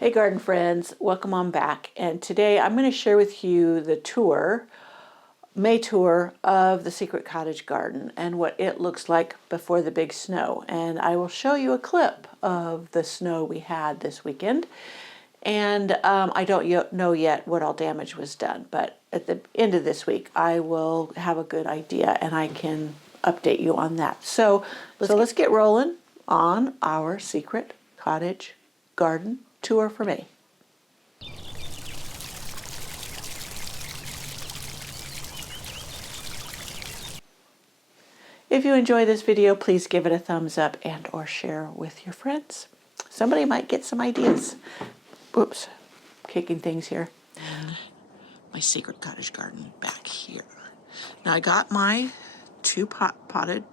Hey garden friends, welcome on back. And today I'm going to share with you the May tour of the Secret Cottage garden and what it looks like before the big snow. And I will show you a clip of the snow we had this weekend. And I don't know yet what all damage was done, but at the end of this week I will have a good idea and I can update you on that. So let's get rolling on our Secret Cottage garden tour for May. If you enjoy this video, please give it a thumbs up and or share with your friends. Somebody might get some ideas. Oops, kicking things here. And my Secret Cottage garden back here. Now I got my two potted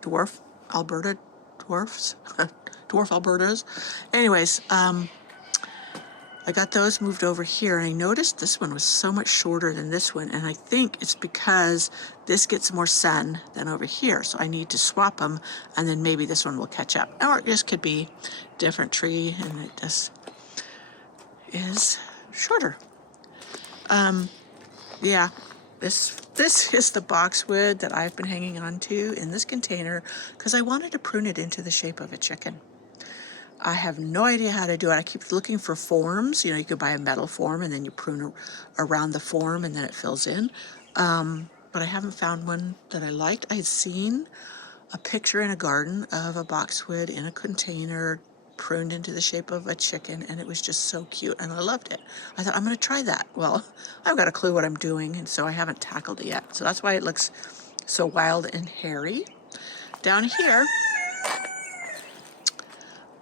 dwarf Alberta dwarfs, dwarf Albertas. Anyways, I got those moved over here, and I noticed this one was so much shorter than this one, and I think it's because this gets more sun than over here, so I need to swap them, and then maybe this one will catch up. Or it just could be a different tree, and it just is shorter. Yeah, this is the boxwood that I've been hanging on to in this container because I wanted to prune it into the shape of a chicken. I have no idea how to do it. I keep looking for forms. You know, you could buy a metal form and then you prune around the form and then it fills in. But I haven't found one that I liked. I had seen a picture in a garden of a boxwood in a container pruned into the shape of a chicken, and it was just so cute and I loved it. I thought, I'm going to try that. Well, I've got a clue what I'm doing, and so I haven't tackled it yet. So that's why it looks so wild and hairy. Down here,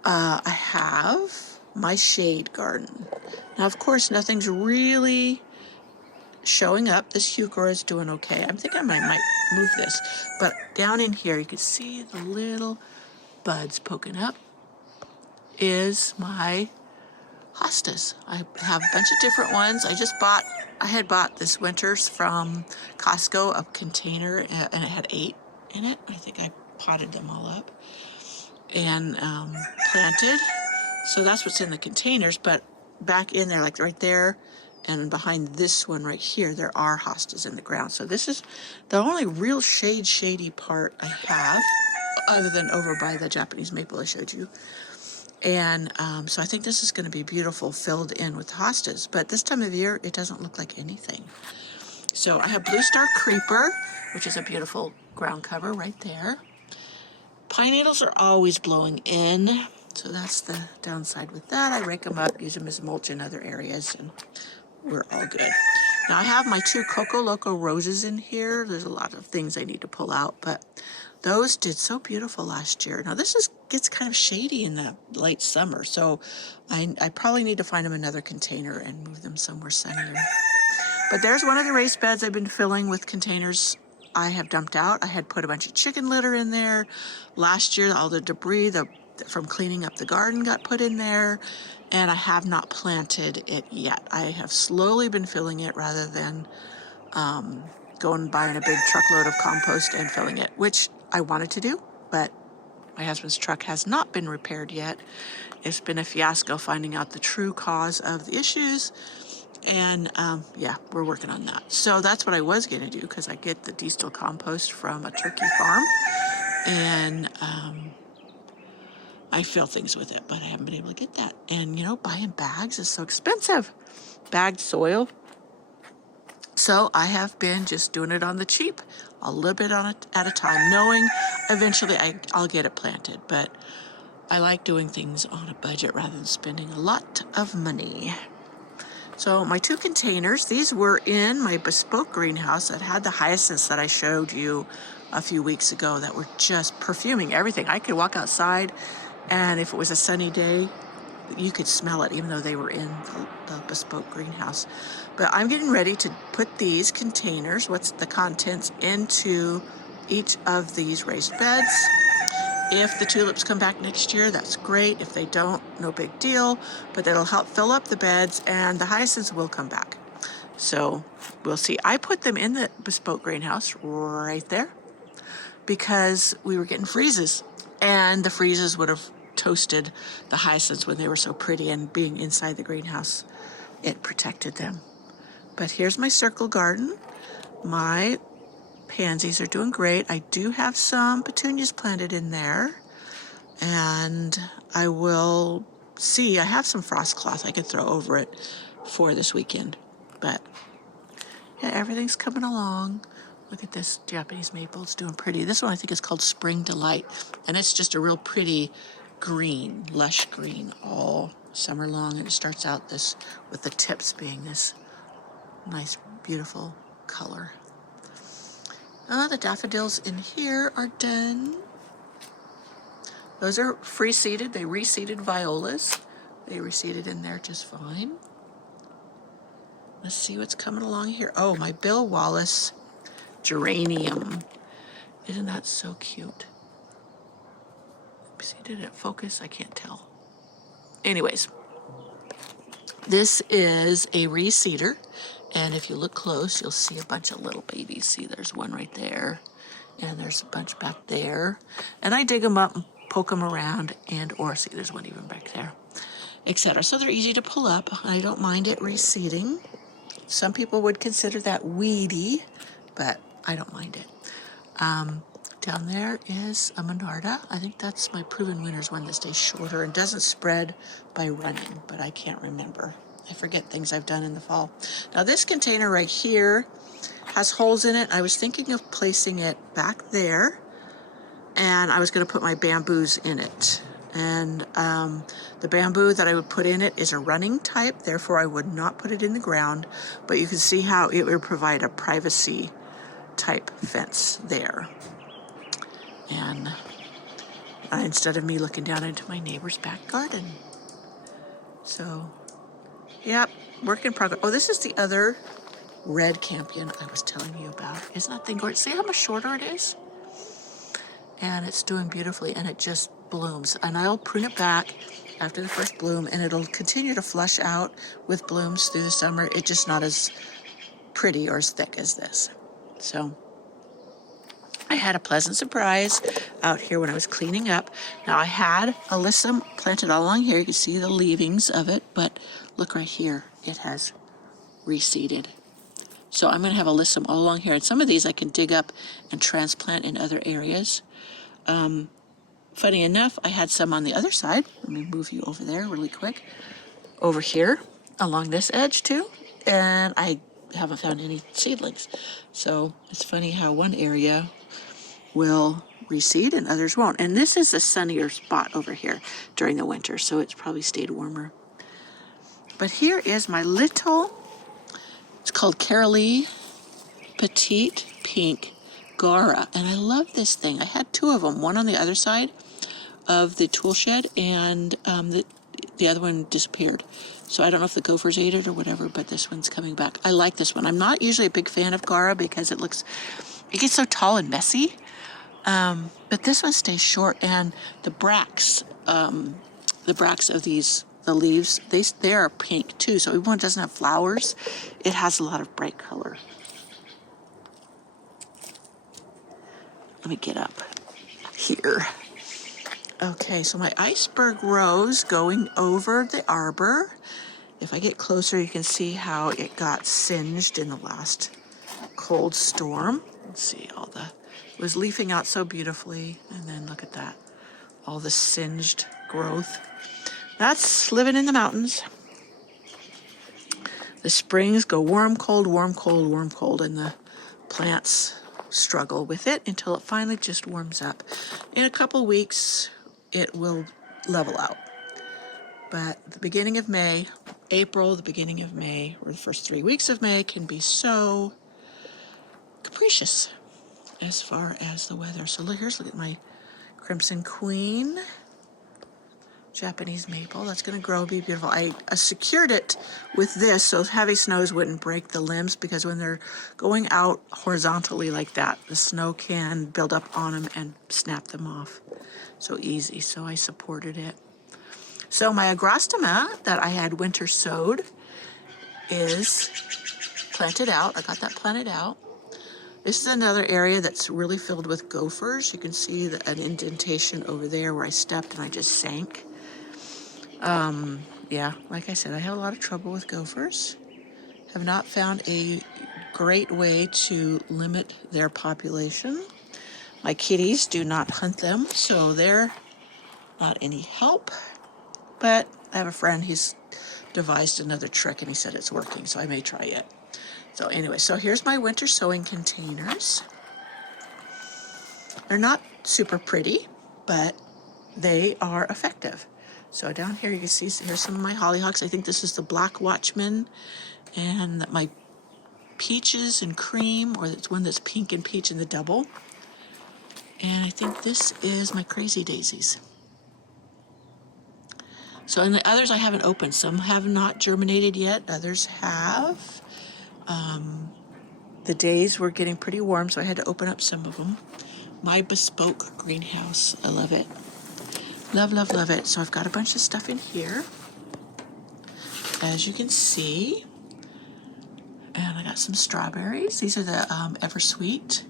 I have my shade garden. Now, of course, nothing's really showing up. This heuchera is doing okay. I'm thinking I might move this. But down in here, you can see the little buds poking up is my hostas. I have a bunch of different ones. I had bought this winter's from Costco, a container, and it had 8 in it. I think I potted them all up and planted. So that's what's in the containers, but back in there, like right there and behind this one right here, there are hostas in the ground. So this is the only real shady part I have, other than over by the Japanese maple I showed you. And so I think this is going to be beautiful, filled in with hostas. But this time of year, it doesn't look like anything. So I have Blue Star Creeper, which is a beautiful ground cover right there. Pine needles are always blowing in, so that's the downside with that. I rake them up, use them as mulch in other areas, and we're all good. Now I have my 2 Coco Loco roses in here. There's a lot of things I need to pull out, but those did so beautiful last year. Now this gets kind of shady in the late summer, so I probably need to find them another container and move them somewhere sunnier. But there's one of the raised beds I've been filling with containers I have dumped out. I had put a bunch of chicken litter in there. Last year, all the debris from cleaning up the garden got put in there, and I have not planted it yet. I have slowly been filling it rather than going and buying a big truckload of compost and filling it, which I wanted to do, but my husband's truck has not been repaired yet. It's been a fiasco finding out the true cause of the issues. And yeah, we're working on that. So that's what I was going to do, because I get the diesel compost from a turkey farm, and I fill things with it, but I haven't been able to get that. And you know, buying bags is so expensive, bagged soil. So I have been just doing it on the cheap, a little bit on it at a time, knowing eventually I'll get it planted. But I like doing things on a budget rather than spending a lot of money. So my 2 containers, these were in my bespoke greenhouse that had the hyacinths that I showed you a few weeks ago that were just perfuming everything. I could walk outside, and if it was a sunny day, you could smell it, even though they were in the bespoke greenhouse. But I'm getting ready to put these containers, what's the contents, into each of these raised beds. If the tulips come back next year, that's great. If they don't, no big deal, but that'll help fill up the beds, and the hyacinths will come back. So we'll see. I put them in the bespoke greenhouse right there because we were getting freezes, and the freezes would have toasted the hyacinths when they were so pretty, and being inside the greenhouse, it protected them. But here's my circle garden. My pansies are doing great. I do have some petunias planted in there, and I will see. I have some frost cloth I could throw over it for this weekend. But yeah, everything's coming along. Look at this Japanese maple. It's doing pretty. This one I think is called Spring Delight, and it's just a real pretty green, lush green all summer long, and it starts out this with the tips being this nice, beautiful color. The daffodils in here are done. Those are free seeded. They reseeded violas. They reseeded in there just fine. Let's see what's coming along here. Oh, my Bill Wallace geranium. Isn't that so cute? See, did it focus? I can't tell. Anyways, this is a reseeder, and if you look close, you'll see a bunch of little babies. See, there's one right there, and there's a bunch back there. And I dig them up and poke them around, or see, there's one even back there, etc. So they're easy to pull up. I don't mind it reseeding. Some people would consider that weedy, but I don't mind it. Down there is a Monarda. I think that's my Proven Winners one that stays shorter and doesn't spread by running, but I can't remember. I forget things I've done in the fall. Now this container right here has holes in it. I was thinking of placing it back there, and I was going to put my bamboos in it. And the bamboo that I would put in it is a running type, therefore I would not put it in the ground, but you can see how it would provide a privacy type fence there. And instead of me looking down into my neighbor's back garden. So, yep, work in progress. Oh, this is the other red campion I was telling you about. Isn't that thing gorgeous? See how much shorter it is? And it's doing beautifully, and it just blooms. And I'll prune it back after the first bloom, and it'll continue to flush out with blooms through the summer. It's just not as pretty or as thick as this. So I had a pleasant surprise out here when I was cleaning up. Now I had Alyssum planted all along here. You can see the leavings of it, but look right here. It has reseeded. So I'm going to have Alyssum all along here. And some of these I can dig up and transplant in other areas. Funny enough, I had some on the other side. Let me move you over there really quick. Over here, along this edge too. And I haven't found any seedlings. So it's funny how one area will reseed and others won't. And this is a sunnier spot over here during the winter, so it's probably stayed warmer. But here is my little, it's called Carolee Petite Pink Gara. And I love this thing. I had two of them, one on the other side of the tool shed, and the other one disappeared. So I don't know if the gophers ate it or whatever, but this one's coming back. I like this one. I'm not usually a big fan of Gara because it gets so tall and messy. But this one stays short, and the bracts of these, the leaves, they are pink too. So even when it doesn't have flowers, it has a lot of bright color. Let me get up here. Okay, so my iceberg rose going over the arbor. If I get closer, you can see how it got singed in the last cold storm. Let's see, it was leafing out so beautifully, and then look at that, all the singed growth. That's living in the mountains. The springs go warm, cold, warm, cold, warm, cold, and the plants struggle with it until it finally just warms up. In a couple weeks, it will level out. But the beginning of May, April, the beginning of May, or the first 3 weeks of May can be so capricious as far as the weather. So look at my Crimson Queen, Japanese maple. That's going to grow, be beautiful. I secured it with this so heavy snows wouldn't break the limbs, because when they're going out horizontally like that, the snow can build up on them and snap them off so easy. So I supported it. So my agrostoma that I had winter sowed is planted out. I got that planted out. This is another area that's really filled with gophers. You can see an indentation over there where I stepped and I just sank. Yeah, like I said, I have a lot of trouble with gophers. Have not found a great way to limit their population. My kitties do not hunt them, so they're not any help. But I have a friend who's devised another trick and he said it's working, so I may try it. So anyway, so here's my winter sowing containers. They're not super pretty, but they are effective. So down here you can see, here's some of my hollyhocks. I think this is the Black Watchman, and my peaches and cream, or it's one that's pink and peach in the double. And I think this is my crazy daisies. So, and the others I haven't opened. Some have not germinated yet, others have. The days were getting pretty warm, so I had to open up some of them. My bespoke greenhouse, I love it. Love, love, love it. So I've got a bunch of stuff in here, as you can see. And I got some strawberries. These are the Eversweet.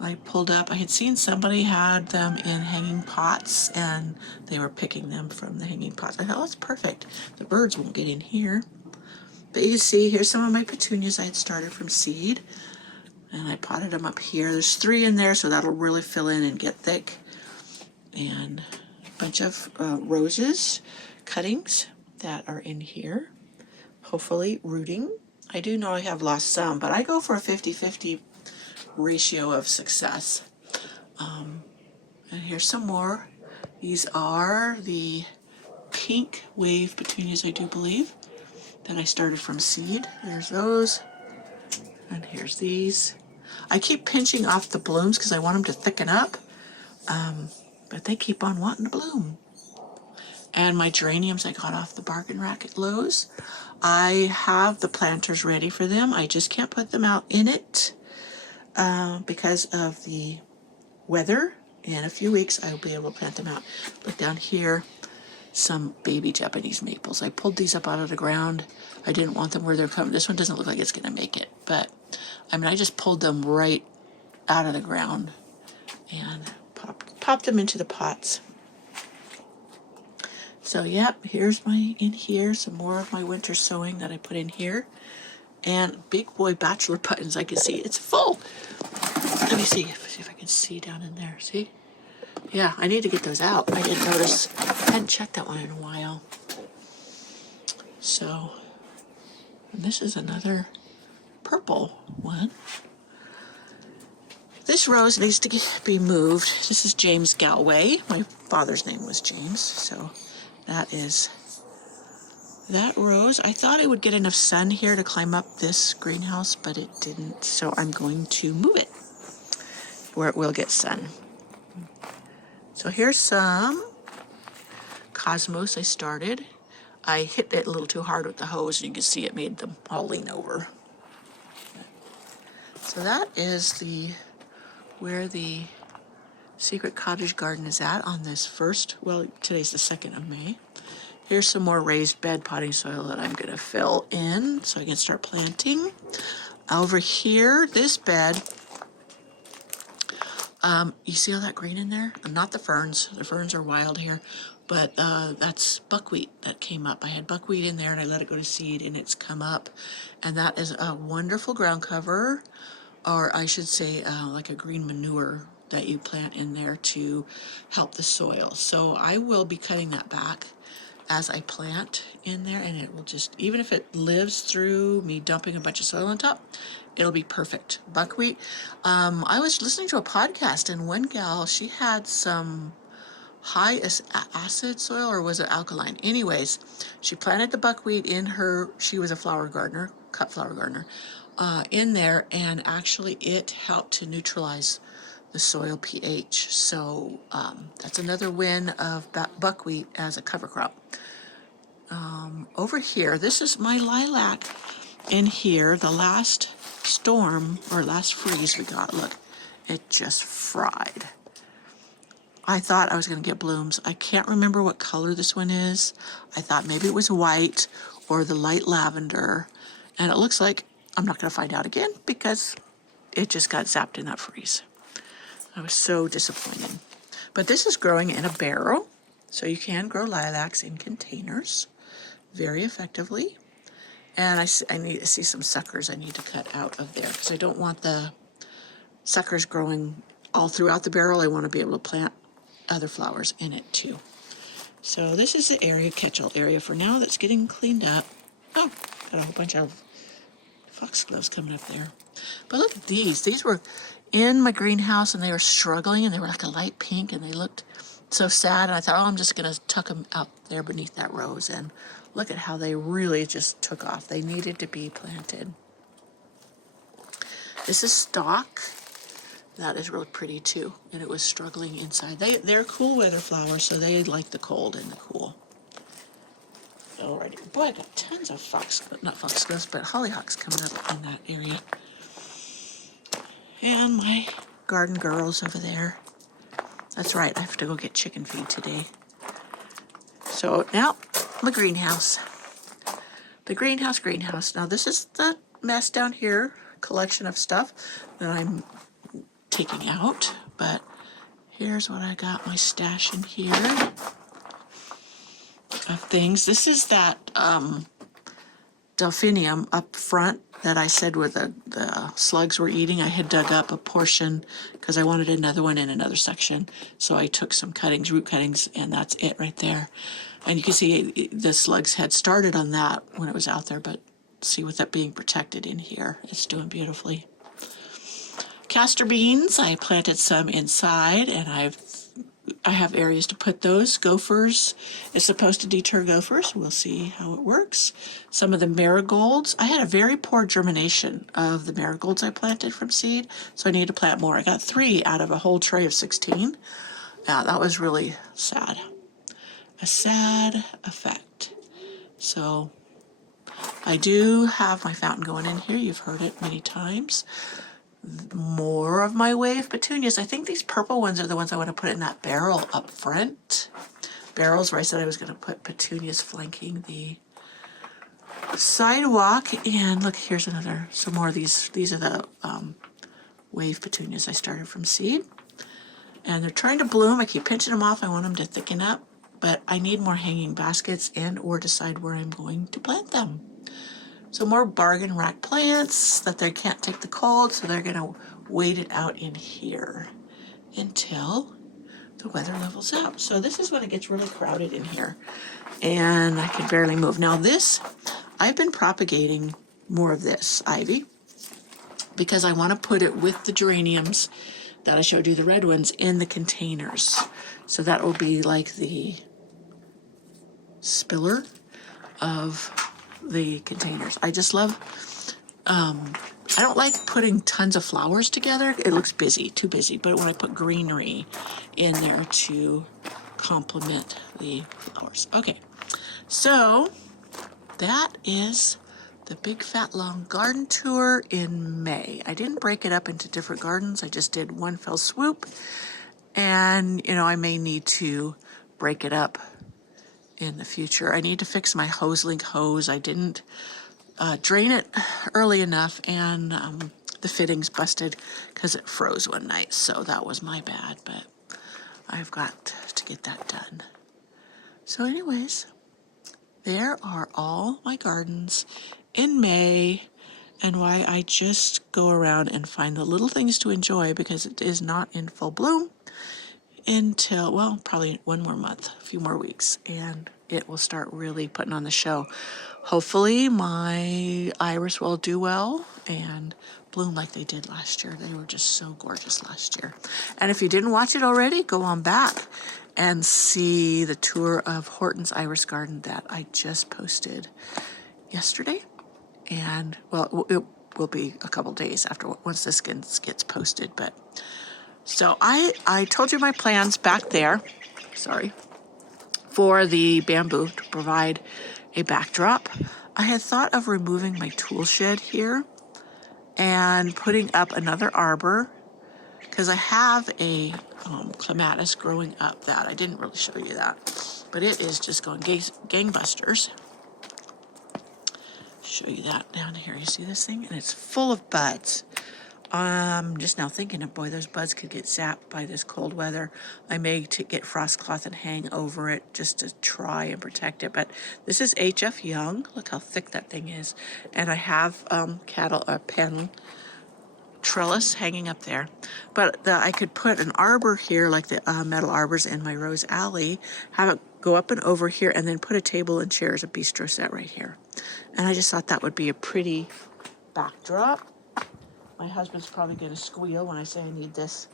I pulled up, I had seen somebody had them in hanging pots and they were picking them from the hanging pots. I thought, oh, that's perfect. The birds won't get in here. But you can see, here's some of my petunias I had started from seed. And I potted them up here. There's 3 in there, so that'll really fill in and get thick. And a bunch of roses, cuttings that are in here. Hopefully rooting. I do know I have lost some, but I go for a 50-50 ratio of success. And here's some more. These are the pink wave petunias, I do believe, that I started from seed. There's those. And here's these. I keep pinching off the blooms because I want them to thicken up, but they keep on wanting to bloom. And my geraniums I got off the bargain rack at Lowe's. I have the planters ready for them. I just can't put them out in it because of the weather. In a few weeks I will be able to plant them out. Look down here, some baby Japanese maples. I pulled these up out of the ground. I didn't want them where they're coming. This one doesn't look like it's going to make it, but I mean, I just pulled them right out of the ground and popped them into the pots. So yep, here's my in here, some more of my winter sowing that I put in here. And big boy bachelor buttons, I can see it's full. Let me see if I can see down in there. See? Yeah, I need to get those out. I didn't notice. I hadn't checked that one in a while. So, and this is another purple one. This rose needs to be moved. This is James Galway. My father's name was James, so that is that rose. I thought it would get enough sun here to climb up this greenhouse, but it didn't, so I'm going to move it where it will get sun. So here's some cosmos I started. I hit it a little too hard with the hose, and you can see it made them all lean over. So that is where the secret cottage garden is at on this first, well, today's the 2nd of May. Here's some more raised bed potting soil that I'm going to fill in so I can start planting. Over here, this bed, you see all that green in there? Not the ferns. The ferns are wild here, but that's buckwheat that came up. I had buckwheat in there and I let it go to seed and it's come up. And that is a wonderful ground cover, or I should say like a green manure that you plant in there to help the soil. So I will be cutting that back as I plant in there, and it will just, even if it lives through me dumping a bunch of soil on top, it'll be perfect. Buckwheat. I was listening to a podcast, and one gal, she had some high acid soil, or was it alkaline? Anyways, she planted the buckwheat in her, she was a flower gardener, cut flower gardener, in there, and actually it helped to neutralize the soil pH. So that's another win of buckwheat as a cover crop. Over here, this is my lilac in here. The last storm, or last freeze we got, look, it just fried. I thought I was going to get blooms. I can't remember what color this one is. I thought maybe it was white or the light lavender. And it looks like I'm not going to find out again because it just got zapped in that freeze. I was so disappointed. But this is growing in a barrel, so you can grow lilacs in containers very effectively. And I need to see some suckers I need to cut out of there because I don't want the suckers growing all throughout the barrel. I want to be able to plant other flowers in it too. So this is the area, catch-all area for now, that's getting cleaned up. Oh, got a whole bunch of foxgloves coming up there. But look at these. These were in my greenhouse and they were struggling and they were like a light pink and they looked so sad. And I thought, oh, I'm just going to tuck them out there beneath that rose. And look at how they really just took off. They needed to be planted. This is stock. That is really pretty too, and it was struggling inside. They're cool weather flowers, so they like the cold and the cool. Alrighty, boy, I got tons of not foxgloves, but hollyhocks coming up in that area. And my garden girls over there. That's right, I have to go get chicken feed today. So now, my greenhouse. The greenhouse. Now this is the mess down here, collection of stuff that I'm taking out, but here's what I got my stash in here of things. This is that delphinium up front that I said where the slugs were eating. I had dug up a portion because I wanted another one in another section, so I took some cuttings, root cuttings, and that's it right there. And you can see the slugs had started on that when it was out there, but see with that being protected in here, it's doing beautifully. Castor beans, I planted some inside, and I have areas to put those. Gophers is supposed to deter gophers. We'll see how it works. Some of the marigolds, I had a very poor germination of the marigolds I planted from seed, so I need to plant more. I got 3 out of a whole tray of 16. Yeah, that was really sad. A sad effect. So I do have my fountain going in here. You've heard it many times. More of my wave petunias. I think these purple ones are the ones I want to put in that barrel up front. Barrels where I said I was going to put petunias flanking the sidewalk. And look, here's another, some more of these. These are the wave petunias I started from seed. And they're trying to bloom. I keep pinching them off. I want them to thicken up. But I need more hanging baskets and or decide where I'm going to plant them. So more bargain rack plants that they can't take the cold, so they're going to wait it out in here until the weather levels out. So this is when it gets really crowded in here, and I can barely move. Now this, I've been propagating more of this ivy because I want to put it with the geraniums that I showed you, the red ones, in the containers. So that will be like the spiller of the containers. I just love, I don't like putting tons of flowers together. It looks busy, too busy. But when I put greenery in there to complement the flowers. Okay, so that is the Big Fat Long Garden Tour in May. I didn't break it up into different gardens. I just did one fell swoop. And, you know, I may need to break it up in the future. I need to fix my hose link hose. I didn't drain it early enough, and the fittings busted because it froze one night, so that was my bad, but I've got to get that done. So anyways, there are all my gardens in May, and why I just go around and find the little things to enjoy, because it is not in full bloom until, well, probably one more month, a few more weeks, and it will start really putting on the show. Hopefully my iris will do well and bloom like they did last year. They were just so gorgeous last year. And if you didn't watch it already, go on back and see the tour of Horton's Iris Garden that I just posted yesterday. And, well, it will be a couple days after, once this gets posted, but so I told you my plans back there, for the bamboo to provide a backdrop. I had thought of removing my tool shed here and putting up another arbor, because I have a clematis growing up that I didn't really show you that, but it is just going gangbusters. Show you that down here. You see this thing? And it's full of buds. I'm just now thinking of, boy, those buds could get zapped by this cold weather. I may get frost cloth and hang over it just to try and protect it. But this is HF Young. Look how thick that thing is. And I have pen trellis hanging up there. But I could put an arbor here, like the metal arbors in my rose alley, have it go up and over here, and then put a table and chairs, a bistro set right here. And I just thought that would be a pretty backdrop. My husband's probably going to squeal when I say I need this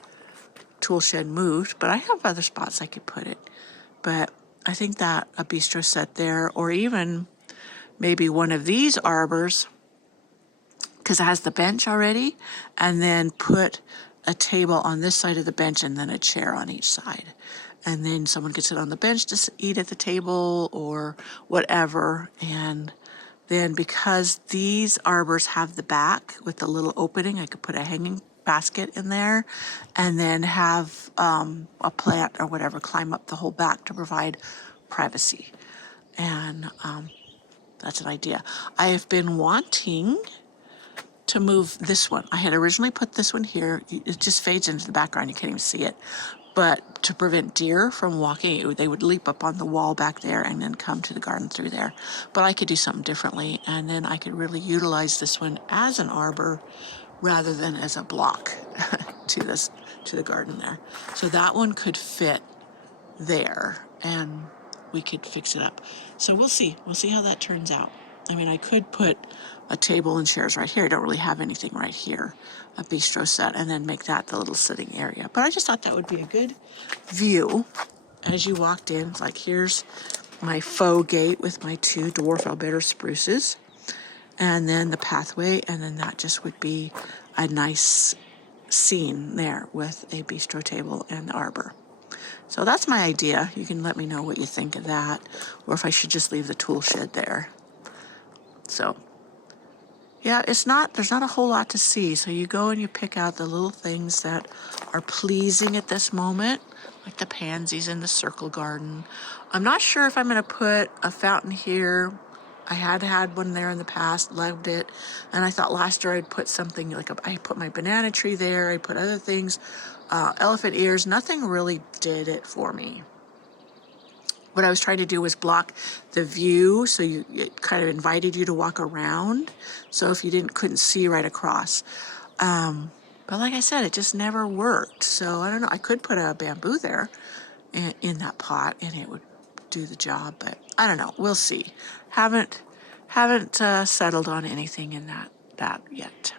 tool shed moved, but I have other spots I could put it. But I think that a bistro set there, or even maybe one of these arbors, because it has the bench already, and then put a table on this side of the bench and then a chair on each side. And then someone could sit on the bench to eat at the table or whatever. And then because these arbors have the back with the little opening, I could put a hanging basket in there and then have a plant or whatever climb up the whole back to provide privacy. And that's an idea. I have been wanting to move this one. I had originally put this one here. It just fades into the background. You can't even see it. But to prevent deer from walking, they would leap up on the wall back there and then come to the garden through there. But I could do something differently, and then I could really utilize this one as an arbor rather than as a block to the garden there. So that one could fit there, and we could fix it up. So we'll see. We'll see how that turns out. I mean, I could put a table and chairs right here. I don't really have anything right here, a bistro set, and then make that the little sitting area. But I just thought that would be a good view as you walked in. It's like, here's my faux gate with my 2 dwarf Alberta spruces, and then the pathway, and then that just would be a nice scene there with a bistro table and the arbor. So that's my idea. You can let me know what you think of that, or if I should just leave the tool shed there. So yeah, there's not a whole lot to see. So you go and you pick out the little things that are pleasing at this moment, like the pansies in the circle garden. I'm not sure if I'm going to put a fountain here. I had one there in the past, loved it. And I thought last year I'd put something like I put my banana tree there. I put other things, elephant ears. Nothing really did it for me. What I was trying to do was block the view, so it kind of invited you to walk around. So if you couldn't see right across. But like I said, it just never worked. So I don't know. I could put a bamboo there in that pot, and it would do the job. But I don't know. We'll see. Haven't settled on anything in that yet.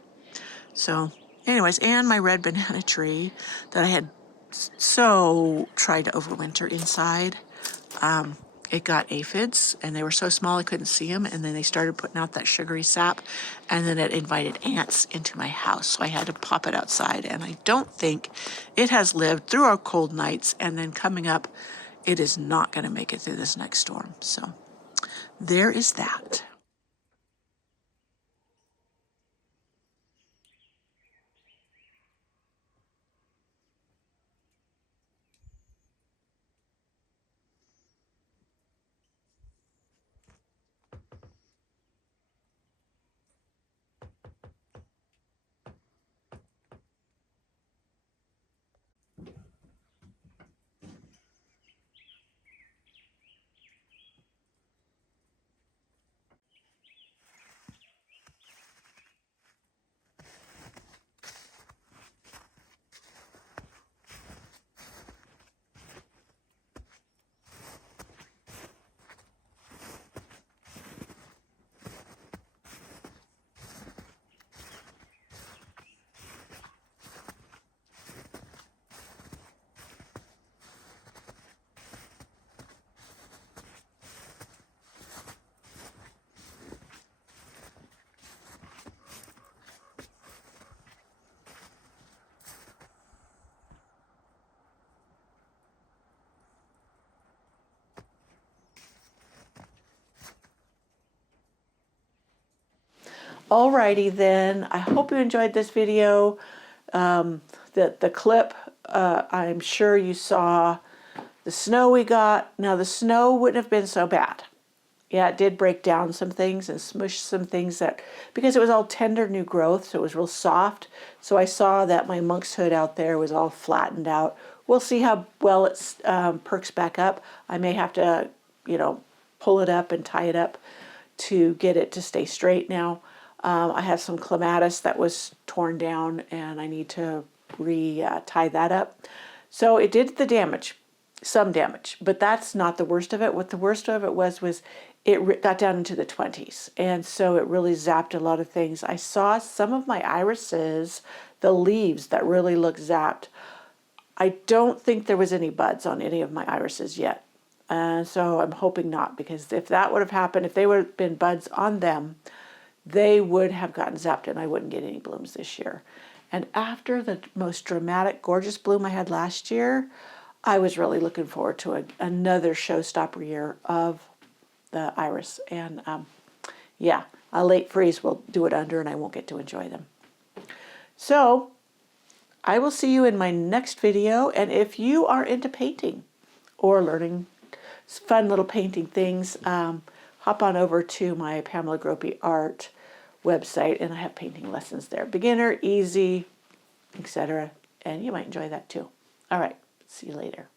So, anyways, and my red banana tree that I had so tried to overwinter inside. It got aphids, and they were so small I couldn't see them, and then they started putting out that sugary sap, and then it invited ants into my house, so I had to pop it outside, and I don't think it has lived through our cold nights, and then coming up, it is not going to make it through this next storm. So there is that. Alrighty then, I hope you enjoyed this video. The clip, I'm sure you saw the snow we got. Now the snow wouldn't have been so bad Yeah, it did break down some things and smush some things that, because it was all tender new growth, so it was real soft. So I saw that my monk's hood out there was all flattened out. We'll see how well it perks back up. I may have to, pull it up and tie it up to get it to stay straight now. I have some clematis that was torn down and I need to tie that up. So it did the damage, some damage, but that's not the worst of it. What the worst of it was it got down into the 20s. And so it really zapped a lot of things. I saw some of my irises, the leaves that really look zapped. I don't think there was any buds on any of my irises yet. So I'm hoping not, because if that would have happened, if they would have been buds on them, they would have gotten zapped and I wouldn't get any blooms this year. And after the most dramatic, gorgeous bloom I had last year, I was really looking forward to another showstopper year of the iris. And yeah, a late freeze will do it under and I won't get to enjoy them. So I will see you in my next video. And if you are into painting or learning fun little painting things, hop on over to my Pamela Gropey Art website and I have painting lessons there. Beginner, easy, etc. And you might enjoy that too. All right, see you later.